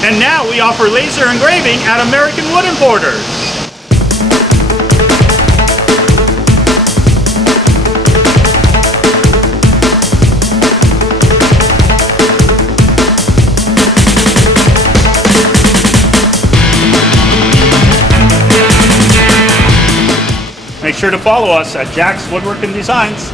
And now we offer laser engraving at American Wood Importers. Make sure to follow us at Jack's Woodworking Designs.